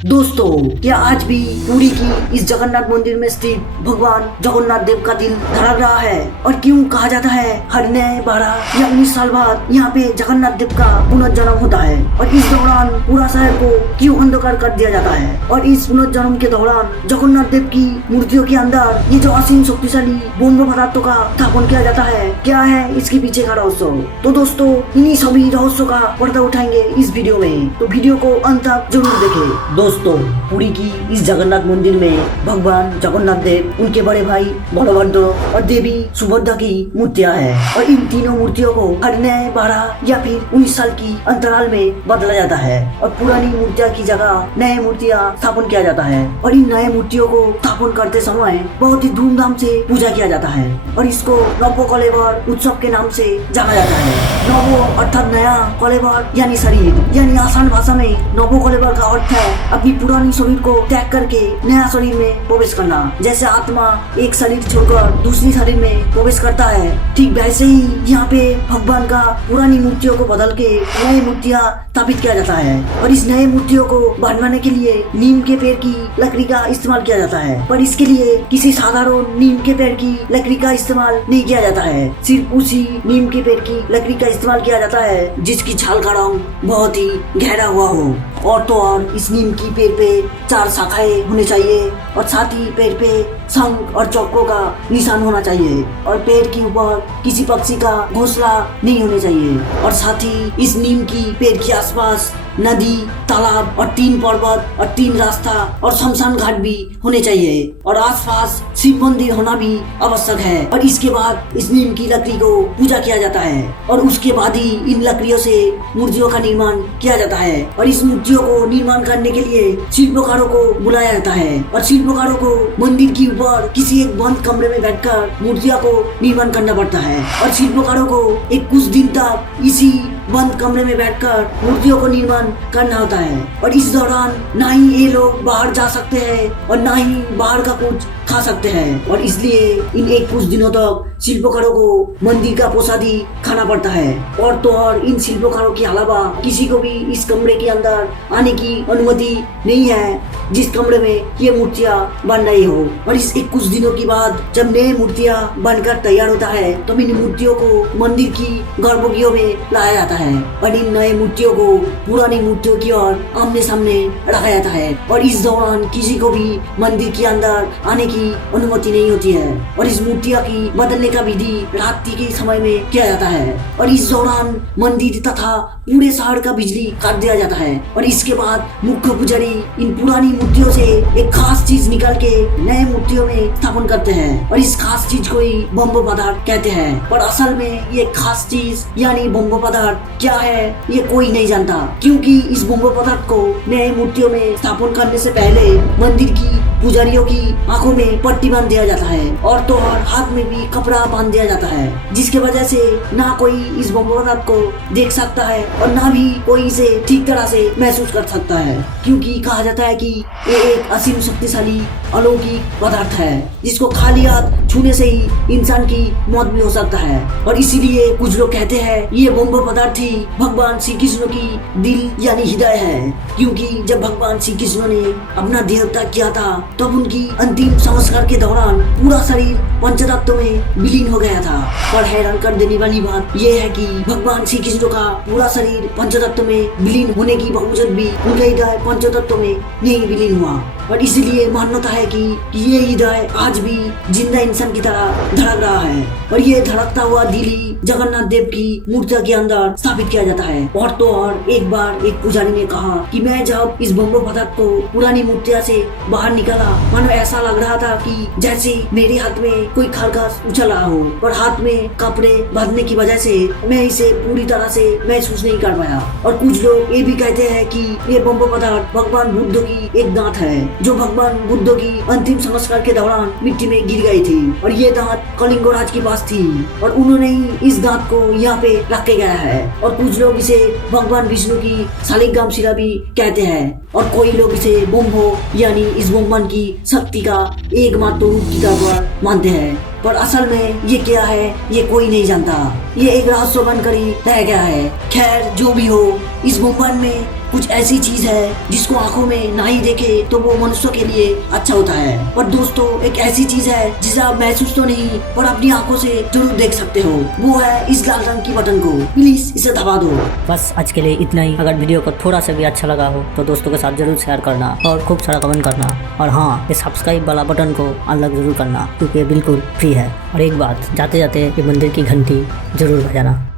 दोस्तों, क्या आज भी पुरी की इस जगन्नाथ मंदिर में स्थित भगवान जगन्नाथ देव का दिल धड़क रहा है? और क्यों कहा जाता है हर नए 12 या 19 साल बाद यहाँ पे जगन्नाथ देव का पुनर्जन्म होता है? और इस दौरान पूरा शहर को क्यों अंधकार कर दिया जाता है? और इस पुनर्जन्म के दौरान जगन्नाथ देव की मूर्तियों के अंदर ये जो असीम शक्तिशाली बोम्ब पदार्थों का स्थापन किया जाता है, क्या है इसके पीछे का रहस्य? तो दोस्तों, इन्हीं सभी रहस्यों का पर्दा उठाएंगे इस वीडियो में, तो वीडियो को अंत तक जरूर देखें। दोस्तों, पुरी की इस जगन्नाथ मंदिर में भगवान जगन्नाथ देव, उनके बड़े भाई बलभद्र और देवी सुभद्रा की मूर्तियां हैं। और इन तीनों मूर्तियों को हर नए 12 या फिर 19 साल की अंतराल में बदला जाता है और पुरानी मूर्तियां की जगह नए मूर्तियां स्थापन किया जाता है। और इन नए मूर्तियों को स्थापन करते समय बहुत ही धूमधाम से पूजा किया जाता है और इसको नवो कलेवर उत्सव के नाम से जाना जाता है। नवो अर्थात नया, कलेवर यानी शरीर, यानी आसान भाषा में नवो कलेवर का अर्थ है अपनी पुरानी शरीर को त्याग करके नया शरीर में प्रवेश करना। जैसे आत्मा एक शरीर छोड़कर दूसरी शरीर में प्रवेश करता है, ठीक वैसे ही यहाँ पे भगवान का पुरानी मूर्तियों को बदल के नई मूर्तियाँ स्थापित किया जाता है। और इस नए मूर्तियों को बनवाने के लिए नीम के पेड़ की लकड़ी का इस्तेमाल किया जाता है, पर इसके लिए किसी साधारण नीम के पेड़ की लकड़ी का इस्तेमाल नहीं किया जाता है। सिर्फ उसी नीम के पेड़ की लकड़ी का इस्तेमाल किया जाता है जिसकी छाल का रंग बहुत ही गहरा हुआ हो। और तो और इस नीम की पेड़ पे 4 शाखाएं होनी चाहिए और साथ ही पेड़ पे शंख और चक्रों का निशान होना चाहिए और पेड़ के ऊपर किसी पक्षी का घोंसला नहीं होना चाहिए। और साथ ही इस नीम की पेड़ के आसपास नदी, तालाब और 3 पर्वत और 3 रास्ता और शमशान घाट भी होने चाहिए और आसपास शिव मंदिर होना भी आवश्यक है। और इसके बाद इस नीम की लकड़ी को पूजा किया जाता है और उसके बाद ही इन लकड़ियों से मूर्तियों का निर्माण किया जाता है। और इस मूर्तियों को निर्माण करने के लिए शिल्पकारों को बुलाया जाता है और शिल्पकारों को मंदिर के ऊपर किसी एक बंद कमरे में बैठकर मूर्तियों को निर्माण करना पड़ता है। और शिल्पकारों को एक कुछ दिन तक इसी बंद कमरे में बैठकर मूर्तियों को निर्माण करना होता है। और इस दौरान ना ही ये लोग बाहर जा सकते हैं और ना ही बाहर का कुछ खा सकते हैं। और इसलिए इन एक कुछ दिनों तक शिल्पकारों को मंदिर का प्रसादी खाना पड़ता है। और तो और इन शिल्पकारों के अलावा किसी को भी इस कमरे के अंदर आने की अनुमति नहीं है जिस कमरे में ये मूर्तियाँ बन रही हो। और इस एक कुछ दिनों के बाद जब नए मूर्तियाँ बनकर तैयार होता है तो इन मूर्तियों को मंदिर की गर्भगृह में लाया जाता है और इन नए मूर्तियों को पुरानी मूर्तियों की ओर आमने सामने रखा जाता है। और इस दौरान किसी को भी मंदिर के अंदर आने की अनुमति नहीं होती है और इस मूर्तियाँ की बदलने का विधि रात्रि के समय में किया जाता है। और इस दौरान मंदिर तथा पूरे शहर का बिजली काट दिया जाता है। और इसके बाद मुख्य पुजारी इन पुरानी मूर्तियों से एक खास चीज निकाल के नए मूर्तियों में स्थापन करते हैं और इस खास चीज को ही बम्ब पदार्थ कहते हैं। पर असल में ये खास चीज यानी बम्ब पदार्थ क्या है ये कोई नहीं जानता, क्योंकि इस बम्ब पदार्थ को नए मूर्तियों में स्थापन करने से पहले मंदिर की पुजारियों की आंखों में पट्टी बांध दिया जाता है और तो और हाथ में भी कपड़ा बांध दिया जाता है, जिसके वजह से ना कोई इस बम्ब पदार्थ को देख सकता है और ना भी कोई इसे ठीक तरह से महसूस कर सकता है। क्योंकि कहा जाता है कि ये एक असीम शक्तिशाली अलौकिक पदार्थ है जिसको खाली हाथ छूने से ही इंसान की मौत भी हो सकता है। और इसीलिए कुछ लोग कहते हैं ये बम्ब पदार्थ ही भगवान श्री कृष्ण की दिल यानी हृदय है, क्योंकि जब भगवान श्री कृष्ण ने अपना देह त्याग किया था तब उनकी अंतिम संस्कार के दौरान पूरा शरीर पंचतत्व में विलीन हो गया था। पर हैरान कर देने वाली बात यह है कि भगवान श्री कृष्ण का पूरा शरीर पंचतत्व में विलीन होने की बावजूद भी उनका हृदय पंचतत्व में नहीं विलीन हुआ। और इसलिए मान्यता है कि ये हृदय आज भी जिंदा इंसान की तरह धड़क रहा है और ये धड़कता हुआ दिल ही जगन्नाथ देव की मूर्तियों के अंदर स्थापित किया जाता है। और तो और एक बार एक पुजारी ने कहा कि मैं जब इस बम्ब पदार्थ को पुरानी मूर्तियां से बाहर निकाला, मानो ऐसा लग रहा था कि जैसे मेरे हाथ में कोई खरगोश उछल रहा हो, पर हाथ में कपड़े बांधने की वजह से मैं इसे पूरी तरह से महसूस नहीं कर पाया। और कुछ लोग ये भी कहते हैं कि ये बम्ब पदार्थ भगवान बुद्ध की एक दांत है जो भगवान बुद्ध की अंतिम संस्कार के दौरान मिट्टी में गिर गई थी और ये दांत कलिंग राज के पास थी और उन्होंने ही इस दांत को यहाँ पे रखे गया है। और कुछ लोग इसे भगवान विष्णु की शालिग्राम शिला भी कहते हैं और कोई लोग इसे ब्रह्मो यानी इस भगवान की शक्ति का एकमात्र रूप की तरह मानते हैं। पर असल में ये क्या है ये कोई नहीं जानता, ये एक रहस्य बनकर ही रह गया है। खैर जो भी हो, इस भगवान में कुछ ऐसी चीज है जिसको आंखों में ना ही देखे तो वो मनुष्य के लिए अच्छा होता है। पर दोस्तों एक ऐसी चीज है जिसे आप महसूस तो नहीं पर अपनी आंखों से जरूर देख सकते हो, वो है इस लाल रंग की बटन को। प्लीज इसे दबा दो। बस आज के लिए इतना ही। अगर वीडियो को थोड़ा सा भी अच्छा लगा हो तो दोस्तों के साथ जरूर शेयर करना और खूब सारा कमेंट करना। और हाँ, ये सब्सक्राइब वाला बटन को अनलॉक जरूर करना क्योंकि ये बिल्कुल फ्री है। और एक बात, जाते जाते ये मंदिर की घंटी जरूर बजाना।